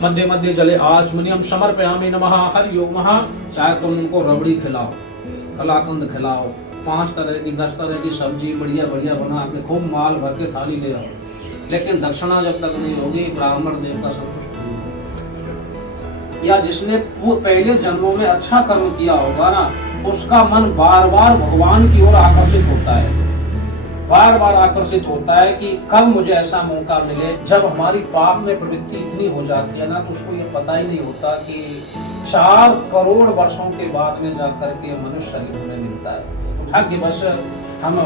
मध्य मध्य जले आचमनियम समर्पयामि नमः। हरि ओम। चाहे तुम उनको रबड़ी खिलाओ, कलाकंद खिलाओ, 5 तरह की 10 तरह की सब्जी बढ़िया बढ़िया बना के खूब माल भर के थाली ले आओ, लेकिन दक्षिणा जब तक नहीं होगी ब्राह्मण देवता संतुष्ट नहीं। या जिसने पहले जन्मों में अच्छा कर्म किया होगा ना, उसका मन बार बार भगवान की ओर आकर्षित होता है, बार बार आकर्षित होता है कि कब मुझे ऐसा मौका मिले। जब हमारी पाप में प्रवृत्ति इतनी हो जाती है ना, तो उसको ये पता ही नहीं होता कि 4 करोड़ वर्षों के बाद में जाकर के मनुष्य शरीर हमें मिलता है। भाग्यवश हम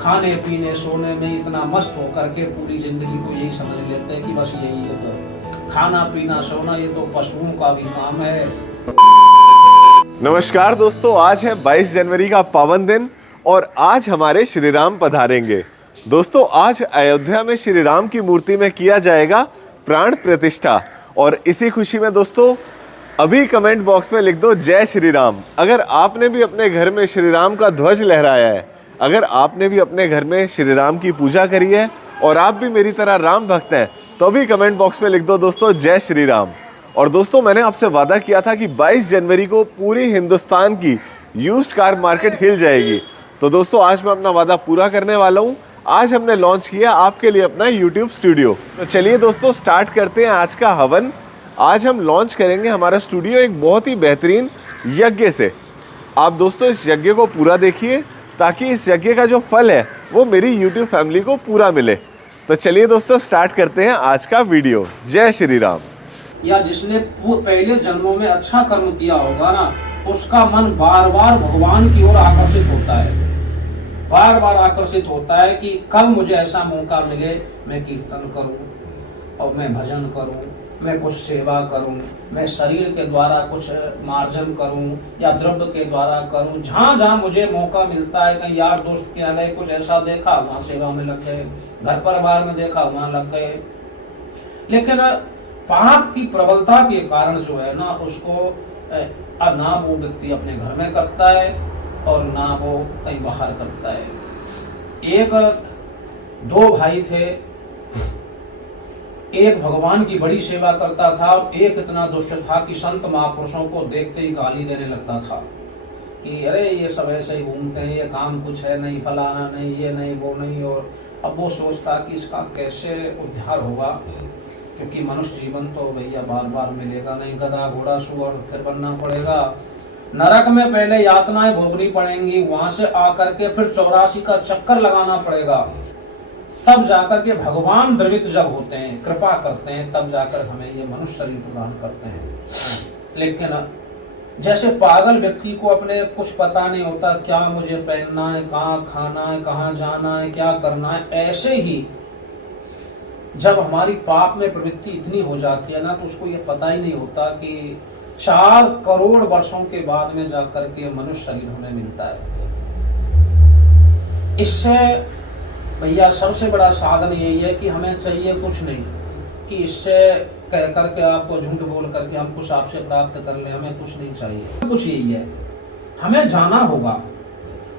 खाने पीने सोने में इतना मस्त होकर के पूरी जिंदगी को यही समझ लेते हैं कि बस यही है, तो खाना पीना सोना ये तो पशुओं का भी काम है। नमस्कार दोस्तों, आज है 22 जनवरी का पावन दिन और आज हमारे श्री राम पधारेंगे। दोस्तों, आज अयोध्या में श्री राम की मूर्ति में किया जाएगा प्राण प्रतिष्ठा और इसी खुशी में दोस्तों अभी कमेंट बॉक्स में लिख दो जय श्री राम। अगर आपने भी अपने घर में श्री राम का ध्वज लहराया है, अगर आपने भी अपने घर में श्री राम की पूजा करी है और आप भी मेरी तरह राम भक्त हैं, तो भी कमेंट बॉक्स में लिख दो दोस्तों जय श्री राम। और दोस्तों, मैंने आपसे वादा किया था कि 22 जनवरी को पूरी हिंदुस्तान की यूज्ड कार मार्केट हिल जाएगी, तो दोस्तों आज मैं अपना वादा पूरा करने वाला हूँ। आज हमने लॉन्च किया आपके लिए अपना YouTube स्टूडियो। तो चलिए दोस्तों स्टार्ट करते हैं आज का हवन। आज हम लॉन्च करेंगे हमारा स्टूडियो एक बहुत ही बेहतरीन यज्ञ से। आप दोस्तों इस यज्ञ को पूरा देखिए ताकि इस यज्ञ का जो फल है वो मेरी YouTube फैमिली को पूरा मिले। तो चलिए दोस्तों स्टार्ट करते हैं आज का वीडियो। जय श्री राम। या जिसने पहले जन्मों में अच्छा कर्म किया होगा ना, उसका मन बार बार भगवान की ओर आकर्षित होता है, बार बार आकर्षित होता है कि कब मुझे ऐसा मौका मिले, मैं कीर्तन करूं और मैं भजन करूं, मैं कुछ सेवा करूं, मैं शरीर के द्वारा कुछ मार्जन करूं या द्रव्य के द्वारा करूं। जहां जहां मुझे मौका मिलता है, कहीं यार दोस्त के यहाँ गए, कुछ ऐसा देखा वहां सेवा में लग गए, घर परिवार में देखा वहां लग गए। लेकिन पाप की प्रबलता के कारण जो है ना, उसको ना वो व्यक्ति अपने घर में करता है और ना वो कहीं बाहर करता है। 2 भाई थे, एक भगवान की बड़ी सेवा करता था और एक इतना दुष्ट था कि संत महापुरुषों को देखते ही गाली देने लगता था कि अरे ये सब ऐसे ही घूमते हैं, ये काम कुछ है नहीं, फलाना नहीं, ये नहीं, वो नहीं। और अब वो सोचता कि इसका कैसे उद्धार होगा, क्योंकि मनुष्य जीवन तो भैया बार बार मिलेगा नहीं, गधा घोड़ा सुअर फिर बनना पड़ेगा, नरक में पहले यातनाएं भोगनी पड़ेंगी, वहां से आकर के फिर 84 का चक्कर लगाना पड़ेगा, तब जाकर के भगवान द्रवित जब होते हैं, कृपा करते हैं, तब जाकर हमें ये मनुष्य शरीर प्रदान करते हैं। लेकिन जैसे पागल व्यक्ति को अपने कुछ पता नहीं होता क्या मुझे पहनना है, कहाँ खाना है, कहाँ जाना है, क्या करना है, ऐसे ही जब हमारी पाप में प्रवृत्ति इतनी हो जाती है ना, तो उसको ये पता ही नहीं होता कि 4 करोड़ वर्षों के बाद में जाकर के मनुष्य शरीर हमें मिलता है। इससे भैया सबसे बड़ा साधन यही है कि हमें चाहिए कुछ नहीं कि इससे कह करके आपको झूठ बोल करके हम कुछ आपसे प्राप्त कर ले, हमें कुछ नहीं चाहिए। कुछ यही है, हमें जाना होगा,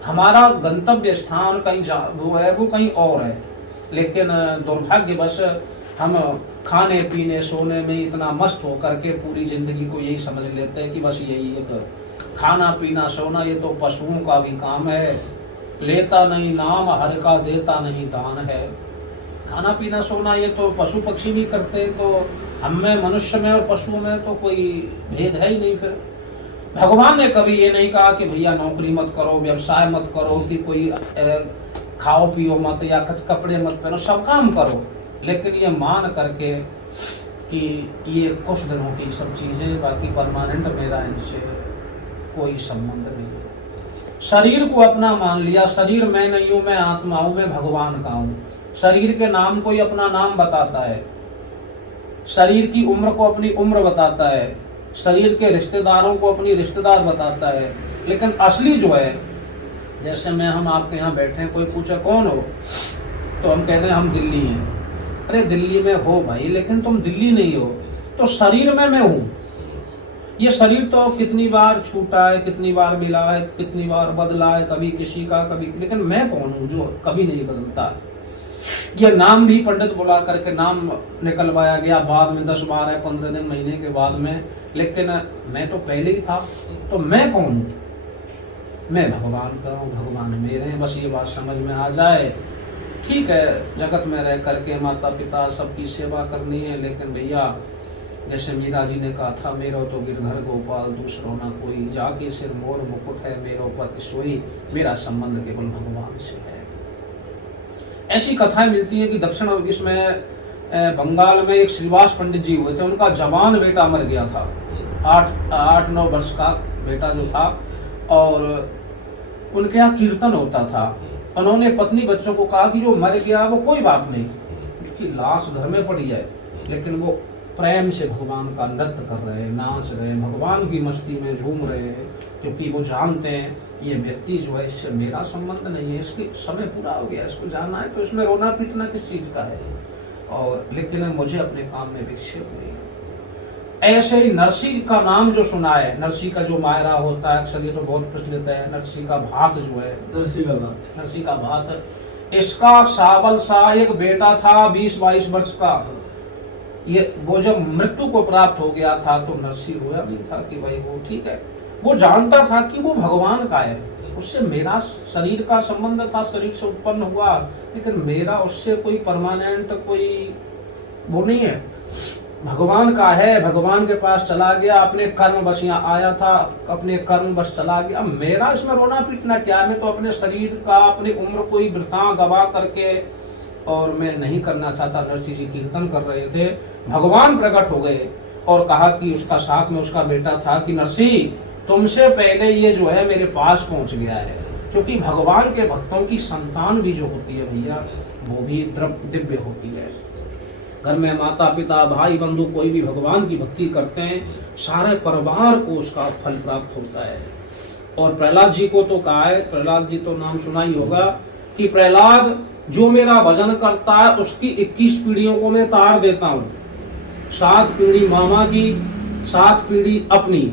हमारा गंतव्य स्थान कहीं वो है, वो कहीं और है। लेकिन दुर्भाग्यवश हम खाने पीने सोने में इतना मस्त होकर के पूरी जिंदगी को यही समझ लेते हैं कि बस यही है, तो खाना पीना सोना ये तो पशुओं का भी काम है, लेता नहीं नाम हर का देता नहीं दान है। खाना पीना सोना ये तो पशु पक्षी भी करते हैं, तो हम में मनुष्य में और पशुओं में तो कोई भेद है ही नहीं। फिर भगवान ने कभी ये नहीं कहा कि भैया नौकरी मत करो, व्यवसाय मत करो, कि कोई खाओ पियो मत या कपड़े मत पहनो, सब काम करो, लेकिन ये मान करके कि ये कुछ दिनों की सब चीजें, बाकी परमानेंट मेरा इनसे कोई संबंध नहीं है। शरीर को अपना मान लिया, शरीर मैं नहीं हूं, मैं आत्मा हूं, मैं भगवान का हूं। शरीर के नाम को ही अपना नाम बताता है, शरीर की उम्र को अपनी उम्र बताता है, शरीर के रिश्तेदारों को अपनी रिश्तेदार बताता है। लेकिन असली जो है, जैसे हम आपके यहाँ बैठे हैं, कोई पूछे कौन हो, तो हम कहते हैं हम दिल्ली हैं। अरे दिल्ली में हो भाई, लेकिन तुम दिल्ली नहीं हो, तो शरीर में मैं हूँ, ये शरीर तो कितनी बार छूटा है, कितनी बार मिला है, कितनी बार बदला है, कभी किसी का कभी, लेकिन मैं कौन हूँ जो कभी नहीं बदलता। ये नाम भी पंडित बुला करके नाम निकलवाया गया बाद में 10 12 15 दिन महीने के बाद में, लेकिन मैं तो पहले ही था। तो मैं कौन हूँ? मैं भगवान का हूँ, भगवान मेरे हैं। बस ये बात समझ में आ जाए, ठीक है। जगत में रह करके माता पिता सबकी सेवा करनी है, लेकिन भैया जैसे मीरा जी ने कहा था, मेरो तो गिरधर गोपाल दूसरो ना कोई, जाके सिर मोर मुकुट है मेरो पति सोई, मेरा संबंध केवल भगवान से है। ऐसी कथाएं मिलती है कि दक्षिण इसमें बंगाल में एक श्रीवास पंडित जी हुए थे, उनका जवान बेटा मर गया था, 8-9 वर्ष का बेटा जो था, और उनके यहाँ कीर्तन होता था। उन्होंने पत्नी बच्चों को कहा कि जो मर गया वो कोई बात नहीं, उसकी लाश घर में पड़ी है, लेकिन वो प्रेम से भगवान का नृत्य कर रहे हैं, नाच रहे हैं, भगवान की मस्ती में झूम रहे हैं, क्योंकि वो जानते हैं ये व्यक्ति जो है इससे मेरा संबंध नहीं है, इसके समय पूरा हो गया, इसको जाना है, तो इसमें रोना पीटना किस चीज का है, और लेकिन मुझे अपने काम में विक्षेप नहीं है। ऐसे ही नरसी का नाम जो सुना है, नरसी का जो मायरा होता है अक्सर, ये तो बहुत प्रचलित है, नरसी का भात जो है, नरसी का भात, इसका साबल सा एक बेटा था 20-22 वर्ष का। ये वो जब मृत्यु को प्राप्त हो गया था तो नरसी रोया नहीं था कि भाई वो ठीक है, वो जानता था कि वो भगवान का है, उससे मेरा शरीर का संबंध था, शरीर से उत्पन्न हुआ, लेकिन मेरा उससे कोई परमानेंट कोई वो नहीं है, भगवान का है। भगवान के पास चला गया, अपने कर्म बस यहाँ आया था, अपने कर्म बस चला गया, मेरा इसमें रोना पीटना क्या? मैं तो अपने शरीर का, अपनी उम्र कोई वृथा गवा करके, और मैं नहीं करना चाहता। नरसी जी कीर्तन कर रहे थे, भगवान प्रकट हो गए और कहा कि उसका साथ में उसका बेटा था कि नरसी तुमसे पहले ये जो है मेरे पास पहुंच गया है, क्योंकि भगवान के भक्तों की संतान भी जो होती है भैया, वो भी दिव्य होती है। घर में माता पिता भाई बंधु कोई भी भगवान की भक्ति करते हैं, सारे परिवार को उसका फल प्राप्त होता है। और प्रहलाद जी को तो कहा है, प्रहलाद जी तो नाम सुना ही होगा, कि प्रहलाद जो मेरा भजन करता है उसकी 21 पीढ़ियों को मैं तार देता हूँ, 7 पीढ़ी मामा की, 7 पीढ़ी अपनी,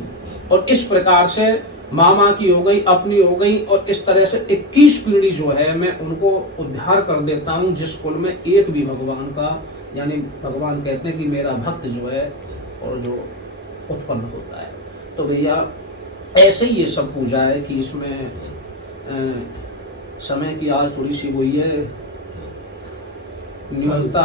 और इस प्रकार से मामा की हो गई, अपनी हो गई, और इस तरह से 21 पीढ़ी जो है मैं उनको उद्धार कर देता हूँ, जिस कुल में एक भी भगवान का, यानी भगवान कहते हैं कि मेरा भक्त जो है और जो उत्पन्न होता है। तो भैया ऐसे ही ये सब पूजा है कि इसमें समय की आज थोड़ी सी वही है न्यूनता,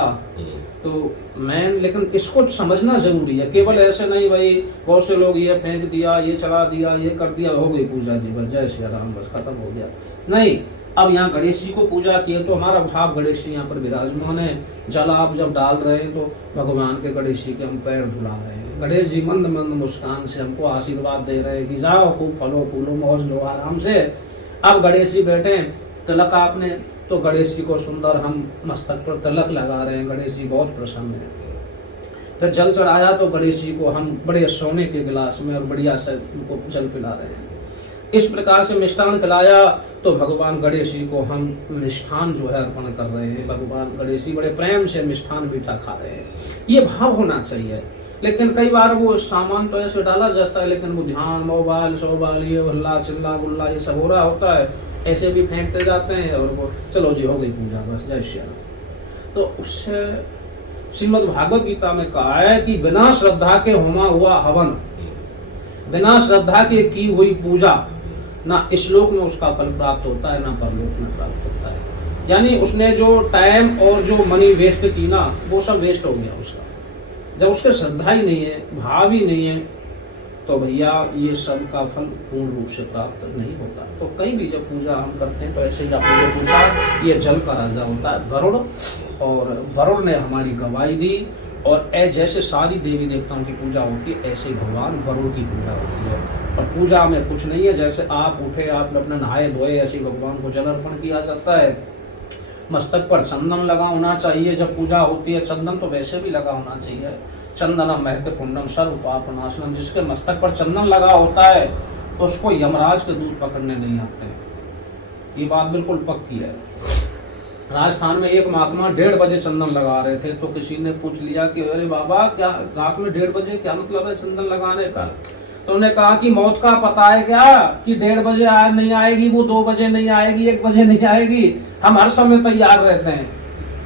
तो मैं, लेकिन इसको समझना जरूरी है। केवल ऐसे नहीं भाई बहुत से लोग ये फेंक दिया, ये चला दिया, ये कर दिया, हो गई पूजा जी, बस जय श्री राम, बस खत्म हो गया। नहीं, अब यहाँ गणेश जी को पूजा किए तो हमारा भाव गणेश जी यहाँ पर विराजमान है। जल आप जब डाल रहे हैं तो भगवान के गणेश जी के हम पैर धुला रहे हैं, गणेश जी मंद मंद मुस्कान से हमको आशीर्वाद दे रहे हैं कि जाओ खूब फलो फूलो मौज लो आराम से। अब गणेश जी बैठे, तिलक आपने, तो गणेश जी को सुंदर हम मस्तक पर तिलक लगा रहे हैं, गणेश जी बहुत प्रसन्न है। फिर जल चढ़ाया तो गणेश जी को हम बड़े सोने के गिलास में और बढ़िया से उनको जल पिला रहे हैं। इस प्रकार से मिष्ठान खिलाया तो भगवान गणेश जी को हम मिष्ठान जो है अर्पण कर रहे हैं। भगवान गणेश जी बड़े प्रेम से मिष्ठान मीठा खा रहे हैं, ये भाव होना चाहिए। लेकिन कई बार वो सामान तो ऐसे डाला जाता है, लेकिन वो ध्यान, मोबाइल सोबाइल, ये हल्ला चिल्ला गुल्ला ये सब हो रहा होता है, ऐसे भी फेंकते जाते हैं और वो चलो जी हो गई पूजा, बस जय श्री राम। तो उससे श्रीमद् भागवत गीता में कहा है कि बिना श्रद्धा के होमा हुआ हवन, बिना श्रद्धा के की हुई पूजा, ना इस लोक में उसका फल प्राप्त होता है, ना परलोक में प्राप्त होता है। यानी उसने जो टाइम और जो मनी वेस्ट की ना, वो सब वेस्ट हो गया उसका। जब उसके श्रद्धा ही नहीं है, भाव ही नहीं है, तो भैया ये सब का फल पूर्ण रूप से प्राप्त नहीं होता। तो कहीं भी जब पूजा हम करते हैं तो ऐसे ही आपने जो पूछा, ये जल का राजा होता है वरुण, और वरुण ने हमारी गवाही दी। और जैसे सारी देवी देवताओं की पूजा होती है, ऐसे भगवान वरुण की पूजा होती है। और पूजा में कुछ नहीं है, जैसे आप उठे, आप अपने नहाए धोए, ऐसे भगवान को जल अर्पण किया जाता है। मस्तक पर चंदन लगा होना चाहिए, जब पूजा होती है चंदन तो वैसे भी लगा होना चाहिए। चंदनम महत्व पुण्यम सर्व पापनाशनम, जिसके मस्तक पर चंदन लगा होता है तो उसको यमराज के दूध पकड़ने नहीं आते हैं। ये बात बिल्कुल पक्की है। राजस्थान में एक महात्मा 1:30 बजे चंदन लगा रहे थे, तो किसी ने पूछ लिया कि अरे बाबा क्या रात में 1:30 बजे क्या मतलब है चंदन लगाने का? तो उन्हें कहा कि मौत का पता है क्या, कि 1:30 बजे नहीं आएगी, वो 2 बजे नहीं आएगी, 1 बजे नहीं आएगी। हम हर समय तैयार रहते हैं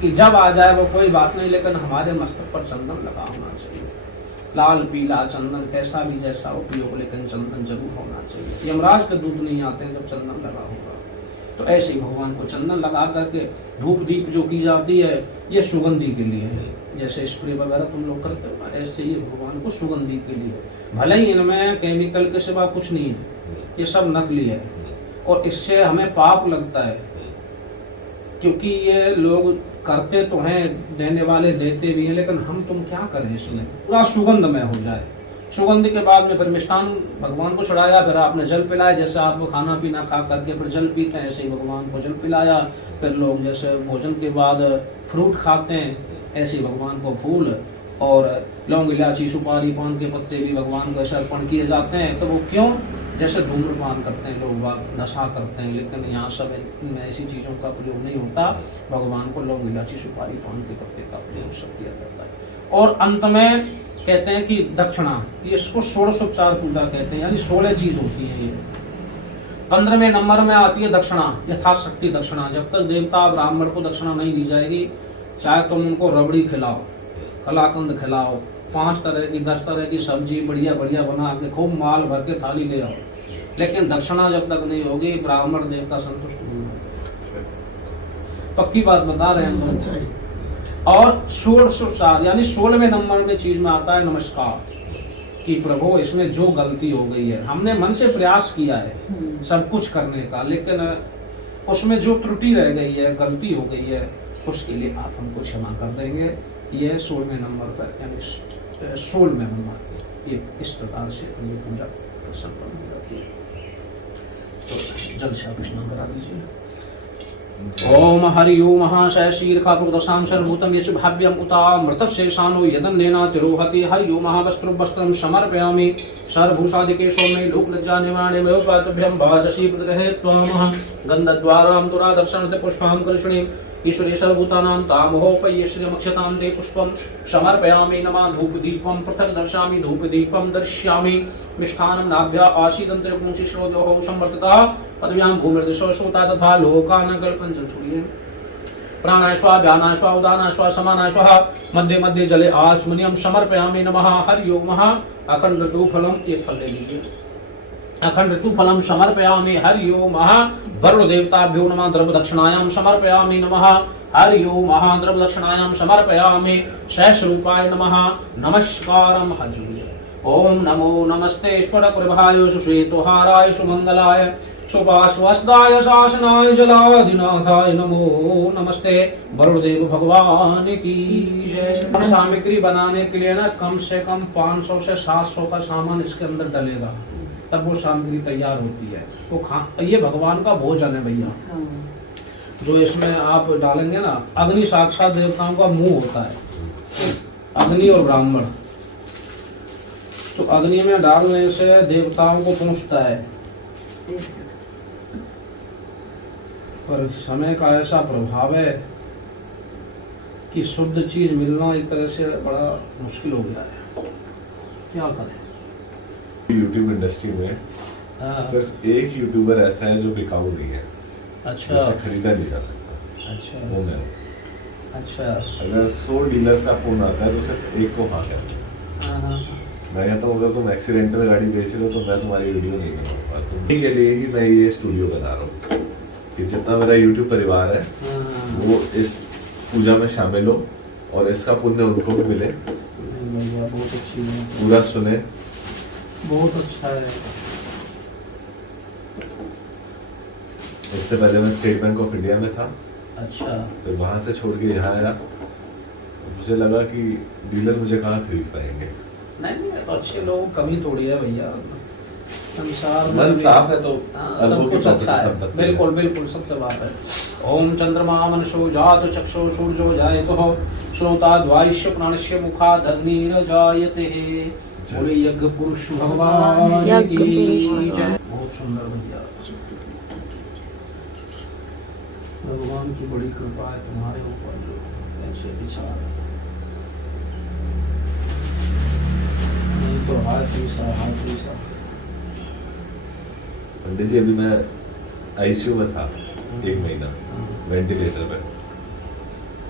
कि जब आ जाए वो कोई बात नहीं, लेकिन हमारे मस्तक पर चंदन लगा होना चाहिए। लाल पीला चंदन कैसा भी जैसा उपयोग, लेकिन चंदन जरूर होना चाहिए। यमराज के दूत नहीं आते हैं जब चंदन लगा होगा। तो ऐसे ही भगवान को चंदन लगा करके धूप दीप जो की जाती है ये सुगंधि के लिए है। जैसे स्प्रे वगैरह तुम लोग करते हो, ऐसे ही भगवान को सुगंधि के लिए। भले ही इनमें केमिकल के सिवा कुछ नहीं है, ये सब नकली है और इससे हमें पाप लगता है, क्योंकि ये लोग करते तो हैं, देने वाले देते भी हैं, लेकिन हम तुम क्या करें, इसमें पूरा सुगंधमय हो जाए। सुगंध के बाद में फिर मिष्ठान भगवान को चढ़ाया, फिर आपने जल पिलाया। जैसे आप खाना पीना खा करके फिर जल पीते हैं, ऐसे ही भगवान को जल पिलाया। फिर लोग जैसे भोजन के बाद फ्रूट खाते हैं, ऐसे ही भगवान को फूल और लौंग इलायची सुपारी पान के पत्ते भी भगवान को ऐसे अर्पण किए जाते हैं। तो वो क्यों, जैसे धूम्रपान करते हैं लोग बाग, नशा करते हैं, लेकिन यहाँ सब में ऐसी चीज़ों का प्रयोग नहीं होता। भगवान को लौंग इलायची सुपारी पान के पत्ते का प्रयोग सब किया जाता है। और अंत में कहते हैं कि दक्षिणा, ये इसको षोडशोपचार पूजा कहते हैं, यानी 16 चीज होती है। ये 15वें नंबर में आती है दक्षिणा, यथाशक्ति दक्षिणा। जब तक देवता ब्राह्मण को दक्षिणा नहीं दी जाएगी, चाहे तुम उनको रबड़ी खिलाओ, कलाकंद खिलाओ, 5 तरह की 10 तरह की सब्जी बढ़िया बढ़िया बना के खूब माल भर के थाली ले आओ, लेकिन दक्षिणा जब तक नहीं होगी ब्राह्मण देवता संतुष्ट नहीं होंगे। पक्की बात बता रहे हैं। और षोडशोपचार यानी 16वें नंबर में चीज में आता है नमस्कार, कि प्रभु इसमें जो गलती हो गई है, हमने मन से प्रयास किया है सब कुछ करने का, लेकिन उसमें जो त्रुटि रह गई है, गलती हो गई है, उसके लिए आप हमको क्षमा कर देंगे। यह 16वें नंबर पर, यानी 16वें नंबर, ये इस प्रकार से ये पूजा संपन्न हो जाती है। तो जल से आप स्नान करा दीजिए। ओम हरि ओम महाशय शीर्षा प्रदशां सर्वभूतं यच भाव्यम उता मृतशेषानो यदन्नेना तिरोहति। हरि ओम महावस्त्रं वस्त्रं समर्पयामि सर्वभूषादिके सौम्ये लोकलज्जा निवारणे मयोपातभ्यं भाससी प्रतिगृहे त्वामः गन्धद्वारां दुरादर्शनते पुष्पां कृष्णे ईश्वरे सर्वभूतानां तामहोपय्ये श्रियमक्षतां ते पुष्पं समर्पयामि। नमः धूपदीपं पृथक् दर्शयामि, धूपदीपं दर्शयामि। मिष्ठानं नाभ्या आसीदं त्रिपुंसि श्रोतोः संवर्ततः पदव्यां भूमिर्दिशो श्रोता तथा लोकान् कल्पञ्च छुर्ये। प्राणाश्वा व्यानाश्वा उदानाश्वा समानाश्वा मध्ये मध्ये जले आचमनीयं समर्पयामि। नमः हरि ओम अखंड ऋतु फलम, एक फल ले लीजिए। अखंड ऋतु फलम समर्पयामि। हरि ओम वरुण देवताभ्यो नमः द्रव्य दक्षिणायां समर्पयामि। नमः हरि ओम द्रव्य दक्षिणायां समर्पयामि। सहस्रूपाय नमः नमस्कारं हजूय। ओम नमो नमस्ते स्फटिकप्रभाय सुश्वेतहाराय सुमंगलाय सुपाश्वस्ताय शासनाय जलाधिनाथाय नमो नमस्ते। वरुणदेव भगवान की जय। सामग्री बनाने के लिए ना कम से कम 500 से 700 का सामान इसके अंदर डलेगा, तब वो सामग्री तैयार होती है। वो ये भगवान का भोजन है भैया। जो इसमें आप डालेंगे ना, अग्नि साक्षात देवताओं का मुंह होता है, अग्नि और ब्राह्मण। तो अग्नि में डालने से देवताओं को पहुंचता है, पर समय का ऐसा प्रभाव है कि शुद्ध चीज मिलना एक तरह से बड़ा मुश्किल हो गया है। क्या करें? यूट्यूब इंडस्ट्री में सिर्फ एक यूट्यूबर ऐसा है जो बिकाऊ नहीं है। अच्छा, जिसे खरीदा नहीं जा सकता। अच्छा, वो मैं। अच्छा, अगर 100 डीलर्स का फोन आता है तो सिर्फ एक को हाँ है। मैं कहता हूँ अगर तुम एक्सीडेंटल गाड़ी बेच रहे हो तो मैं तुम्हारी वीडियो नहीं बनाऊंगा। तुम के लिए ही मैं ये स्टूडियो बना रहा हूँ कि जितना मेरा यूट्यूब परिवार है वो इस पूजा में शामिल हो और इसका पुण्य उनको भी मिले। बहुत अच्छी है, पूरा सुने, बहुत अच्छा है। इससे पहले मैं स्टेट बैंक ऑफ इंडिया में था। अच्छा, फिर वहां से छोड़ के यहाँ आया तो मुझे लगा कि डीलर मुझे कहाँ खरीद पाएंगे। नहीं तो अच्छे लोग कमी थोड़ी है भैया, संसार में मन साफ है तो सब कुछ अच्छा है। बिल्कुल बिल्कुल सत्य बात है। ओम चंद्रमा मनसो जात चक्षो सूर्यो जायतो श्रोता द्वाइश्य प्राणस्य मुखाद अग्निर्जायते। बोले यज्ञ पुरुष भगवान की जय। बहुत सुंदर भैया, भगवान की बड़ी कृपा है तुम्हारे ऊपर जो ऐसे विचार है। नहीं तो हाथ ही सा पंडित जी अभी मैं आईसीयू में था 1 महीना वेंटिलेटर पे।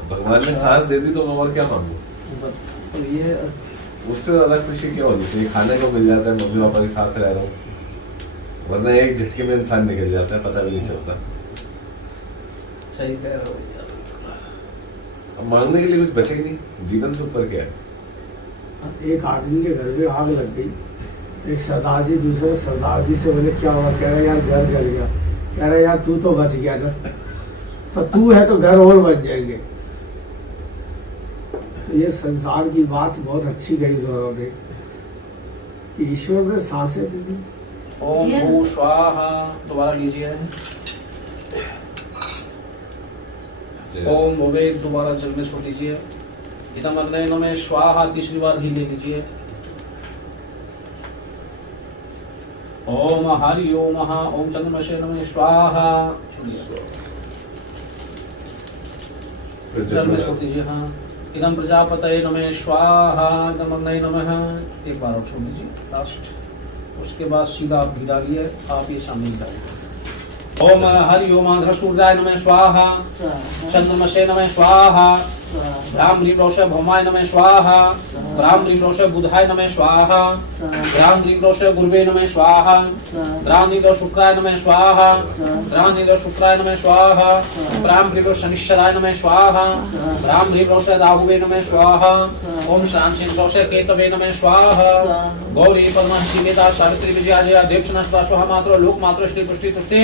भगवान ने सांस दे दी तो मैं और क्या मांगू। तो ये उससे ज्यादा खुशी क्या होनी चाहिए। खाने को मिल जाता है, मम्मी पापा के साथ रह रहा हूँ, वरना एक झटके में इंसान निकल जाता है, पता भी नहीं चलता। सही कह रहे हो भैया। अब मांगने के लिए कुछ बचे ही नहीं, जीवन से ऊपर क्या है। एक आदमी के घर में आग लग गई, तो एक सरदार जी दूसरे सरदार जी से बोले क्या हुआ, कह रहा यार घर जल गया। कह रहा यार तू तो बच गया ना, तो तू है तो घर और बच जाएंगे। तो ये संसार की बात बहुत अच्छी कही गौरव ने कि ईश्वर ने सांसें दी थी। ओम भू स्वाहा, दोबारा लीजिए। ओम भुवे, दोबारा जल में छोड़ दीजिए। इदम अग्नये नमः स्वाहा, तीसरी बार घी ले लीजिए। ओम हरि ओम ओम चंद्रमसे नमः स्वाहा, जल में छोड़ दीजिए। हाँ, इदम प्रजापतये नमः स्वाहा, इदम अग्नये नमः, एक बार और छोड़ दीजिए लास्ट। उसके बाद सीधा आप घी डालिए, आप ये शामिल डालिए। ओम हरि ओम सूर्याय नमः स्वाहा, चंद्रमसे नमः स्वाहा, राम ह्रीं रोषे भौमाय नमः स्वाहा, राम ह्रीं रोषे बुधाय नमः स्वाहा, राम ह्रीं रोषे गुरुवे नमः स्वाहा, राम ह्रीं शुक्राय नमः स्वाहा, राम ह्रीं शुक्राय नमः स्वाहा, राम ह्रीं शनिश्चराय नमः स्वाहा, राम ह्रीं रोषे राहुवे नमः स्वाहा, ओम श्रांसिं रोषे केतवे नमः स्वाहा, गौरी पद्महंसी वेदा सावित्री विजया जया देवसनस्वा स्वाहा मात्रो लोक मात्रो श्री पुष्टि तुष्टि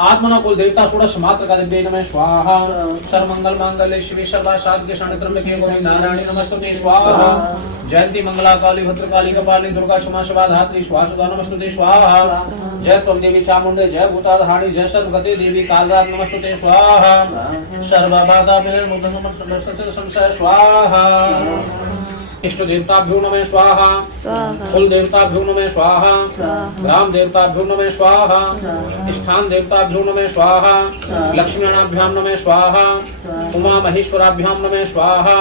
आत्मना कुल देवता षोडश मात्र का दिव्य नमः स्वाहा, सर्वमंगल मांगल्ये शिवे सर्वासाध्य शरण्ये गौरी नारायणी नमस्तुते स्वाहा, जयंती मंगला काली भद्रकाली कपाली दुर्गा क्षमा शिवा धात्री स्वाहा नमस्तुते स्वाहा, जय त्वं देवी चामुंडे जय भूताधारी जय सर्वगते देवी कालराज नमस्तुते स्वाहा, सर्वबाधा विनिर्मुक्तं संशय स्वाहा। इष्ट देवताभ्यो नमः स्वाहा, कुल देवताभ्यो नमः स्वाहा, ग्राम देवताभ्यो नमः स्वाहा, स्थान देवताभ्यो नमः स्वाहा, लक्ष्मीनाभ्यां नमः स्वाहा, उमा महेश्वराभ्यां नमः स्वाहा,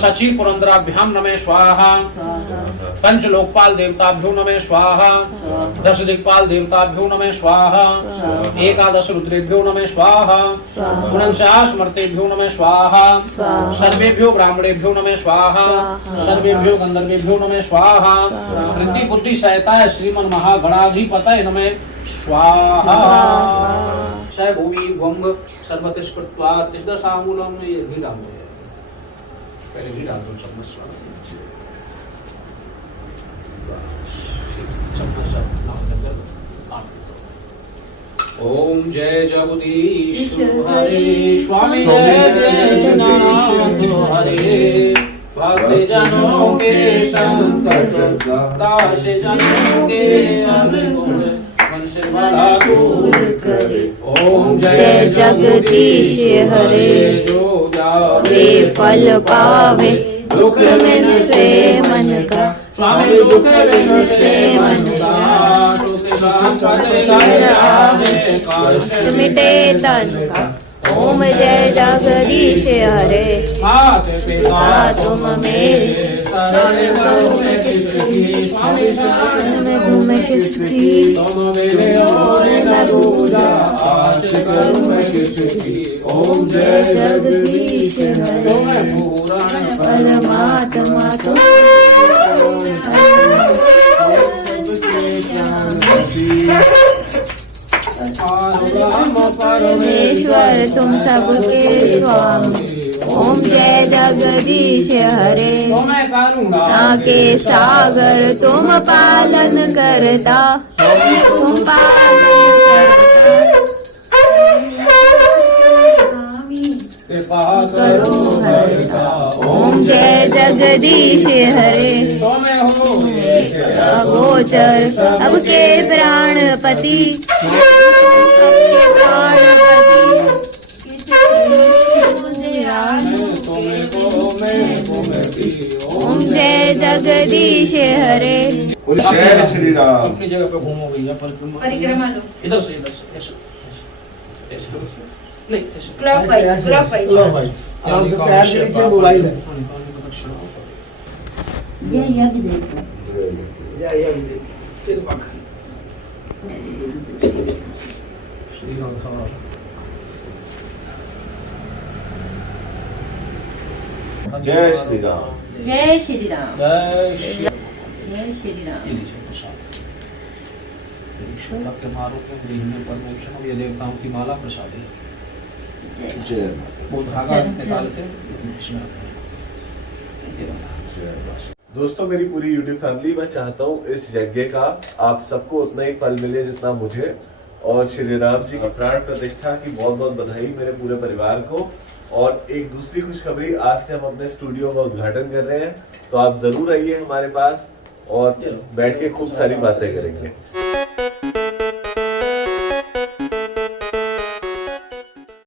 शची पुरंदराभ्यां नमः स्वाहा, पंच लोकपाल देवताभ्यो नमः स्वाहा, 10 दिक्पाल देवताभ्यो नमः स्वाहा, 11 रुद्रेभ्यो नमः स्वाहा, 49 मर्तेभ्यो नमः स्वाहा, सर्वेभ्यो ब्राह्मणेभ्यो नमः स्वाहा, सर्वेभ्यो गंधर्वेभ्यो नमः स्वाहा, वृद्धि बुद्धि सहिताय श्रीमन महागणाधिपतये नमः स्वाहा। स भूमि भंग सर्वतिष्कृत्वा तिष्दशामूलम, ये घी डाल दो, पहले घी डाल दो चम्मच स्वाहा। ओम जय जगदीश हरे, स्वामी जय जय जगन्नाथ हरे, भक्त जनों के संकट दास जनों के अनुकूल वंश बड़ा दूर करे। ओम जय जगदीश हरे, जो जावे फल पावे दुख में से मन का, स्वामी दुख में से मन का, मिटे तन का। ओम जय जगदीश हरे, पिता तुम मेरे शरण में किसकी, स्वामी शरण में तुम किसकी, तुम मेरे और न दूजा आस करूं मैं किसकी। ओम जय जगदीश हरे, पुराण परमात्मा परमेश्वर तुम सबके स्वामी। ओम जय जगदीश हरे, करुणा के सागर तुम पालन करता, तुम पालन करता, कृपा करो हरिता। ओम जय जगदीश हरे, अगोचर अब के प्राणपति, ओम जय जगदीश हरे। जय श्री राम। अपनी जगह पे घूमो भैया, परिक्रमा लो, इधर से ऐसे नहीं, ऐसे क्लॉकवाइज आराम से पैर के नीचे मोबाइल है। जय यज्ञ देवता, जय यज्ञ कृपा कर। श्री राधा। जय श्री राम। जय श्री राम। जय श्री राम। जय श्री राम। ये लीजिए प्रसाद। ईश्वर के मारो के ब्रह्म परमोक्षण ये देवताओं की माला प्रसाद है। जय वो धागा निकाल के इसमें रखते हैं। ये वाला। दोस्तों, मेरी पूरी यूट्यूब फैमिली, मैं चाहता हूँ इस यज्ञ का आप सबको उतना ही फल मिले जितना मुझे, और श्री राम जी की प्राण प्रतिष्ठा की बहुत बहुत बधाई मेरे पूरे परिवार को। और एक दूसरी खुशखबरी, आज से हम अपने स्टूडियो का उद्घाटन कर रहे हैं, तो आप जरूर आइए हमारे पास और बैठ के खूब सारी बातें करेंगे।